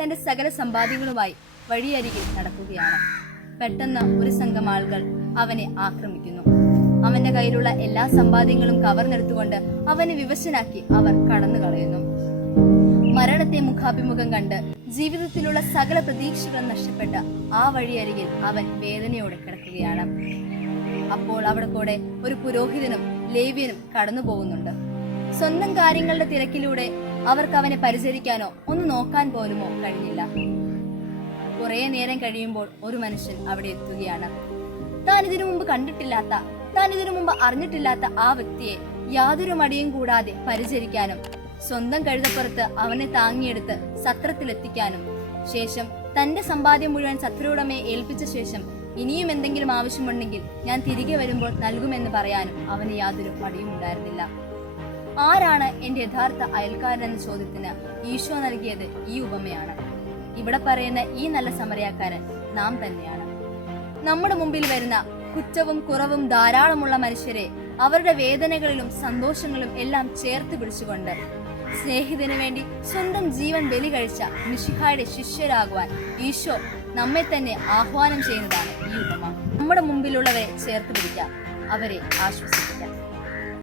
തന്റെ സകല സമ്പാദ്യങ്ങളുമായി വഴിയരികിൽ നടക്കുകയാണ്. പെട്ടെന്ന് ഒരു സംഘം ആളുകൾ അവനെ ആക്രമിക്കുന്നു. അവന്റെ കയ്യിലുള്ള എല്ലാ സമ്പാദ്യങ്ങളും കവർന്നെടുത്തുകൊണ്ട് അവനെ വിവശനാക്കി അവർ കടന്നു കളയുന്നു. മരണത്തെ മുഖാഭിമുഖം കണ്ട് ജീവിതത്തിലുള്ള സകല പ്രതീക്ഷകളും നഷ്ടപ്പെട്ട ആ വഴിയരികിൽ അവൻ വേദനയോടെ കിടക്കുകയാണ്. അപ്പോൾ അവിടെ കൂടെ ഒരു പുരോഹിതനും ലേവ്യനും കടന്നു പോകുന്നുണ്ട്. സ്വന്തം കാര്യങ്ങളുടെ തിരക്കിലൂടെ അവർക്ക് അവനെ പരിചരിക്കാനോ ഒന്ന് നോക്കാൻ പോലുമോ കഴിഞ്ഞില്ല. കുറെ നേരം കഴിയുമ്പോൾ ഒരു മനുഷ്യൻ അവിടെ എത്തുകയാണ്. താൻ ഇതിനു മുമ്പ് കണ്ടിട്ടില്ലാത്ത, താൻ ഇതിനു മുമ്പ് അറിഞ്ഞിട്ടില്ലാത്ത ആ വ്യക്തിയെ യാതൊരു മടിയും കൂടാതെ പരിചരിക്കാനും സ്വന്തം കഴുതപ്പുറത്ത് അവനെ താങ്ങിയെടുത്ത് സത്രത്തിലെത്തിക്കാനും ശേഷം തന്റെ സമ്പാദ്യം മുഴുവൻ സത്രയുടമയെ ഏൽപ്പിച്ച ശേഷം ഇനിയും എന്തെങ്കിലും ആവശ്യമുണ്ടെങ്കിൽ ഞാൻ തിരികെ വരുമ്പോൾ നൽകുമെന്ന് പറയാനും അവന് യാതൊരു മടിയും ഉണ്ടായിരുന്നില്ല. ആരാണ് എന്റെ യഥാർത്ഥ അയൽക്കാരൻ എന്ന ചോദ്യത്തിന് ഈശോ നൽകിയത് ഈ ഉപമയാണ്. ഇവിടെ പറയുന്ന ഈ നല്ല സമരയാക്കാരൻ നാം തന്നെയാണ്. നമ്മുടെ മുമ്പിൽ വരുന്ന കുറ്റവും കുറവും ധാരാളമുള്ള മനുഷ്യരെ അവരുടെ വേദനകളിലും സന്തോഷങ്ങളും എല്ലാം ചേർത്ത് പിടിച്ചുകൊണ്ട് സ്നേഹിതന് വേണ്ടി സ്വന്തം ജീവൻ ബലി കഴിച്ച മിശിഹായുടെ ശിഷ്യരാകുവാൻ ഈശോ നമ്മെ തന്നെ ആഹ്വാനം ചെയ്യുന്നതാണ് ഈ ഉപമ. നമ്മുടെ മുമ്പിലുള്ളവരെ ചേർത്ത് പിടിക്കാം, അവരെ ആശ്വസിപ്പിക്കാം.